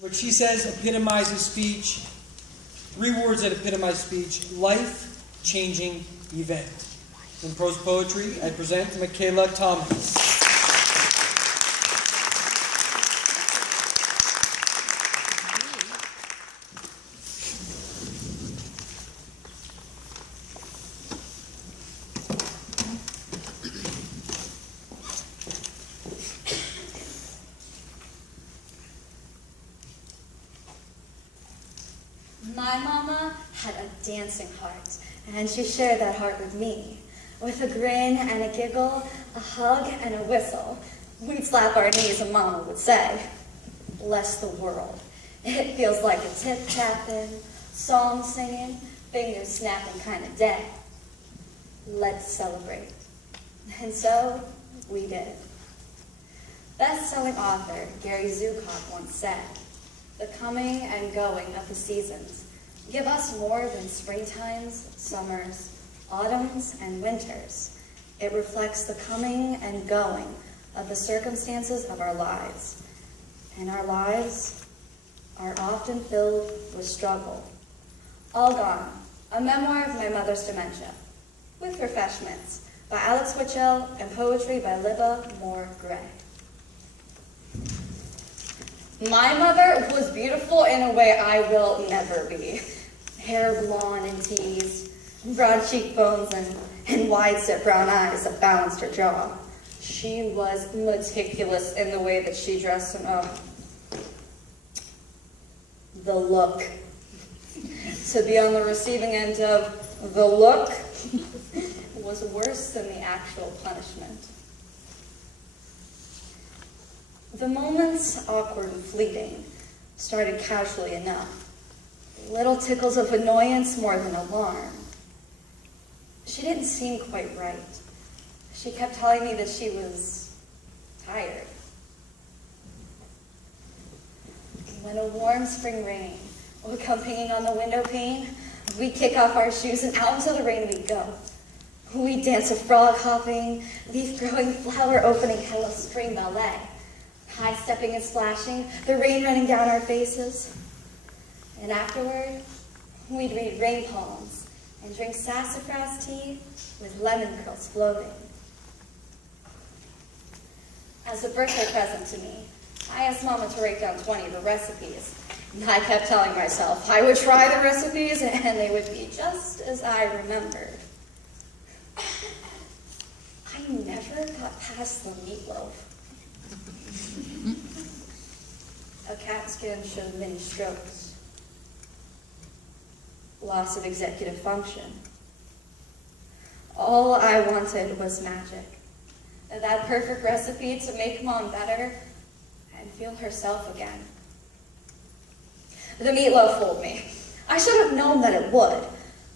What she says epitomizes speech. 3 words that epitomize speech: life-changing event. In prose poetry, I present Michela Thomas. My mama had a dancing heart, and she shared that heart with me. With a grin and a giggle, a hug and a whistle, we'd slap our knees and mama would say, "Bless the world. It feels like a tip-tapping, song-singing, finger-snapping kind of day. Let's celebrate." And so we did. Best-selling author Gary Zukov once said, "The coming and going of the seasons give us more than springtimes, summers, autumns, and winters. It reflects the coming and going of the circumstances of our lives. And our lives are often filled with struggle." All Gone, a memoir of my mother's dementia, with refreshments, by Alex Wichel and poetry by Libba Moore Gray. My mother was beautiful in a way I will never be. Hair blonde and teased, broad cheekbones and wide-set brown eyes that balanced her jaw. She was meticulous in the way that she dressed, and the look. To be on the receiving end of the look was worse than the actual punishment. The moments, awkward and fleeting, started casually enough. Little tickles of annoyance more than alarm. She didn't seem quite right. She kept telling me that she was tired. When a warm spring rain would come pinging on the window pane, we'd kick off our shoes and out into the rain we'd go. We'd dance a frog hopping, leaf-growing, flower-opening Hello Spring ballet. High-stepping and splashing, the rain running down our faces. And afterward, we'd read rain poems and drink sassafras tea with lemon curls floating. As a birthday present to me, I asked Mama to write down 20 of the recipes. And I kept telling myself I would try the recipes and they would be just as I remembered. I never got past the meatloaf. A cat skin showed many strokes. Loss of executive function. All I wanted was magic. That perfect recipe to make Mom better and feel herself again. The meatloaf fooled me. I should have known that it would.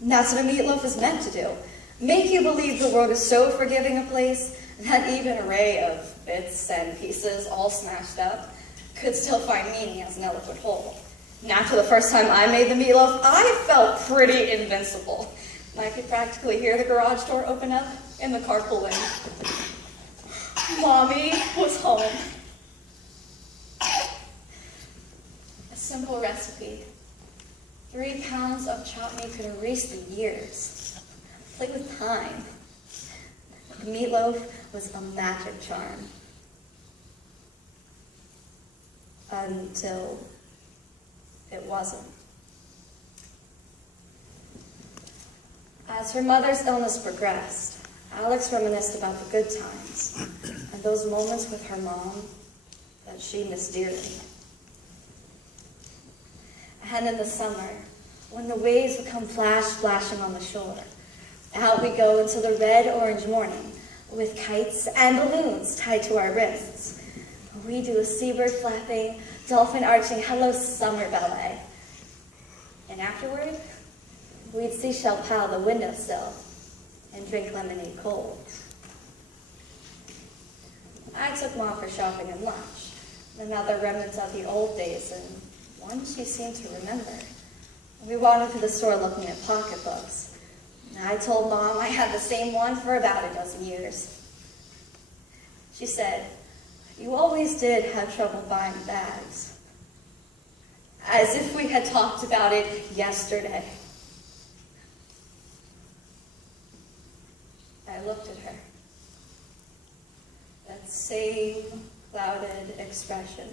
That's what a meatloaf is meant to do. Make you believe the world is so forgiving a place that even an array of bits and pieces all smashed up could still find meaning as an eloquent whole. And after the first time I made the meatloaf, I felt pretty invincible. I could practically hear the garage door open up and the car pull in. Mommy was home. A simple recipe. 3 pounds of chopped meat could erase the years. Play with time. The meatloaf was a magic charm. Until it wasn't. As her mother's illness progressed, Alex reminisced about the good times and those moments with her mom that she missed dearly. And in the summer, when the waves would come splashing on the shore, out we go into the red-orange morning with kites and balloons tied to our wrists. We do a seabird flapping, dolphin arching Hello Summer ballet. And afterward, we'd seashell pile the windowsill and drink lemonade cold. I took Mom for shopping and lunch, another remnant of the old days, and one she seemed to remember. We wandered through the store looking at pocketbooks. I told Mom I had the same one for about a dozen years. She said, "You always did have trouble buying bags." as if we had talked about it yesterday. I looked at her. That same clouded expression,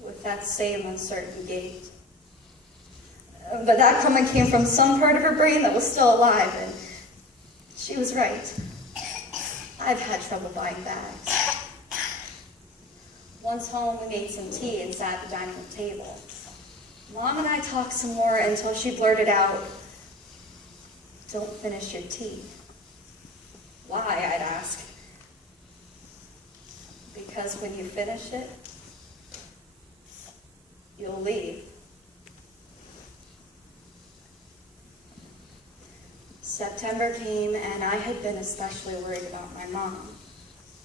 with that same uncertain gait. But that comment came from some part of her brain that was still alive, and she was right. I've had trouble buying bags. Once home, we made some tea and sat at the dining room table. Mom and I talked some more until she blurted out, "Don't finish your tea." "Why?" I'd ask. "Because when you finish it, you'll leave." September came, and I had been especially worried about my mom.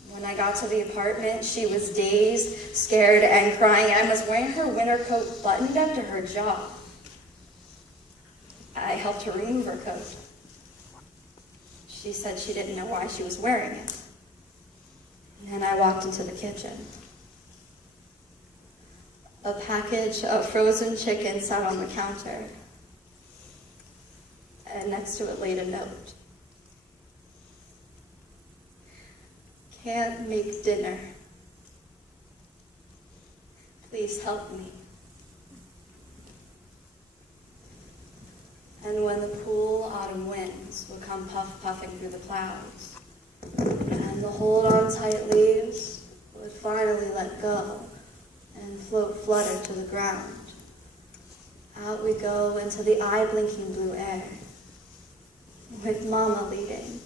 When I got to the apartment, she was dazed, scared, and crying, and was wearing her winter coat buttoned up to her jaw. I helped her remove her coat. She said she didn't know why she was wearing it. And I walked into the kitchen. A package of frozen chicken sat on the counter, and next to it laid a note. "Can't make dinner. Please help me." And when the cool autumn winds would come puffing through the clouds, and the hold-on tight leaves would finally let go and flutter to the ground, out we go into the eye-blinking blue air, with Mama leading,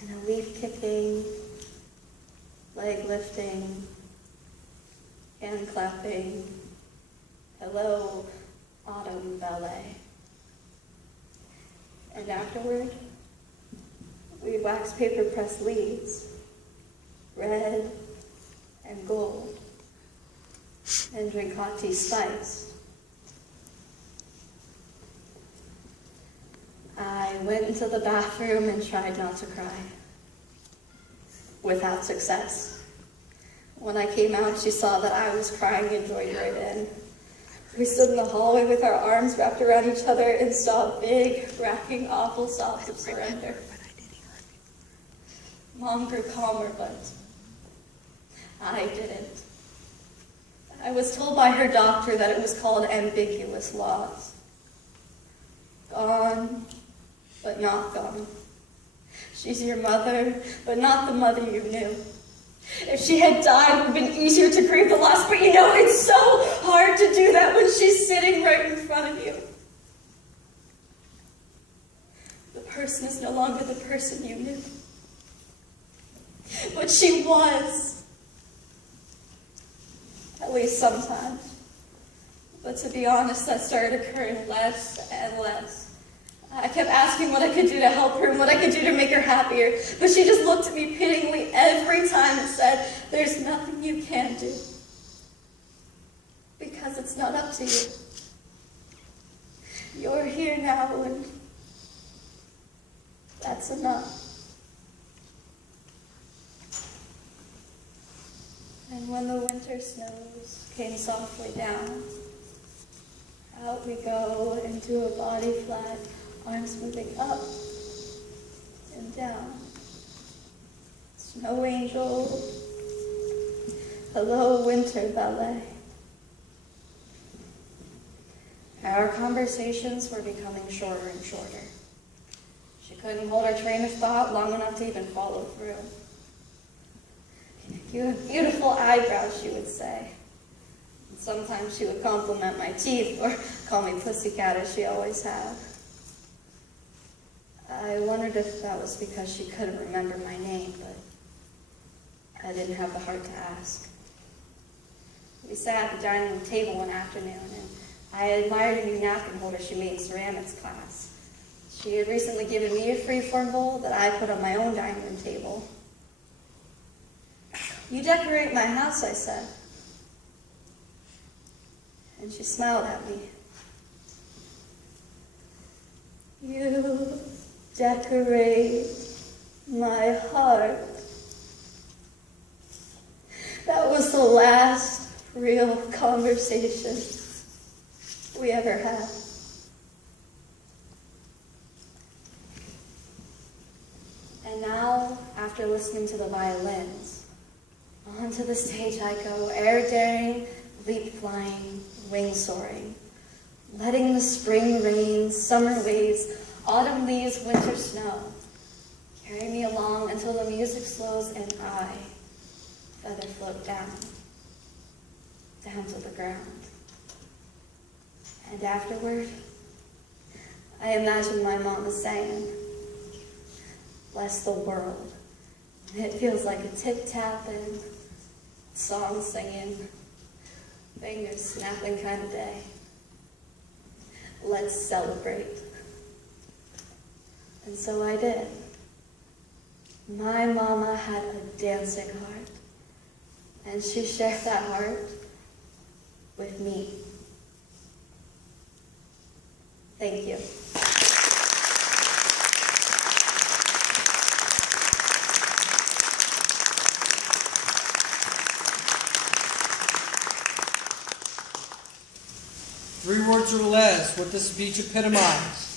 and a leaf-kicking, leg-lifting, hand-clapping, hello, autumn ballet. And afterward, we'd wax paper press leaves, red and gold, and drink hot tea spiced. I went into the bathroom and tried not to cry, without success. When I came out, she saw that I was crying and joined right in. We stood in the hallway with our arms wrapped around each other and saw big, racking, awful sobs of surrender. Mom grew calmer, but I didn't. I was told by her doctor that it was called ambiguous loss. Gone, but not gone. She's your mother, but not the mother you knew. If she had died, it would have been easier to grieve the loss, but you know, it's so hard to do that when she's sitting right in front of you. The person is no longer the person you knew. But she was. At least sometimes. But to be honest, that started occurring less and less. I kept asking what I could do to help her and what I could do to make her happier, but she just looked at me pityingly every time and said, "There's nothing you can do, because it's not up to you. You're here now, and that's enough." And when the winter snows came softly down, out we go into a body flat, arms moving up and down. Snow angel, hello winter ballet. Our conversations were becoming shorter and shorter. She couldn't hold her train of thought long enough to even follow through. "You have beautiful eyebrows," she would say. And sometimes she would compliment my teeth or call me pussycat, as she always had. I wondered if that was because she couldn't remember my name, but I didn't have the heart to ask. We sat at the dining room table one afternoon, and I admired a new napkin holder she made in ceramics class. She had recently given me a freeform bowl that I put on my own dining room table. "You decorate my house," I said. And she smiled at me. "You decorate my heart." That was the last real conversation we ever had. And now, after listening to the violins, onto the stage I go, air daring, leap flying, wing soaring, letting the spring rain, summer waves, autumn leaves, winter snow carry me along until the music slows and I feather float down to the ground. And afterward, I imagine my mama saying, "Bless the world." And it feels like a tip-tapping, song singing, fingers snapping kind of day. Let's celebrate. And so I did. My mama had a dancing heart, and she shared that heart with me. Thank you. Three words or less, what does speech epitomize?